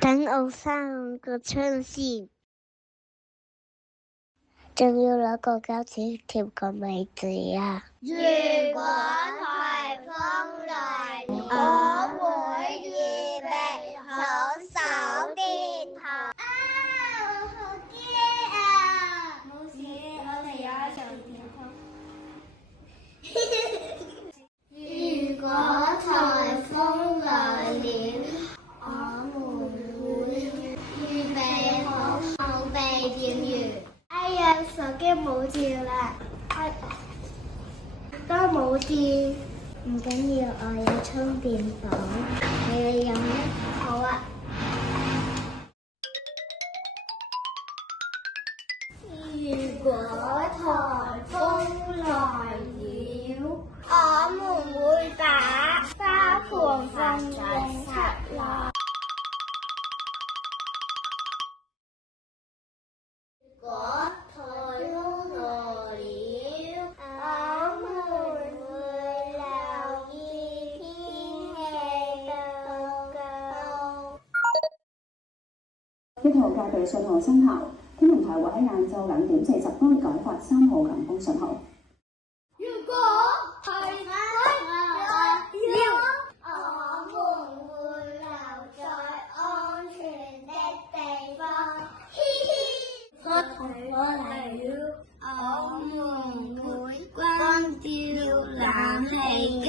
等我生個春先，仲要攞個膠紙貼個尾字啊！如果颱風來了，我會預備好手電筒。我好驚啊！冇事，我哋有手電筒。如果颱風來了，我們會預備好後備電源。哎呀，手機冇電啦！都冇電，唔緊要，我有充電寶，你用咩？好啊。如果颱風來了，我們會把花盆放在室內。如果颱風來了，我們會留意天氣報告。1號戒備信號生效，天文台會喺晏晝2點40分改發3號強風信號。如果颱風來了，我們會留在安全的地方。如果颱風來了，我們會關掉冷氣機。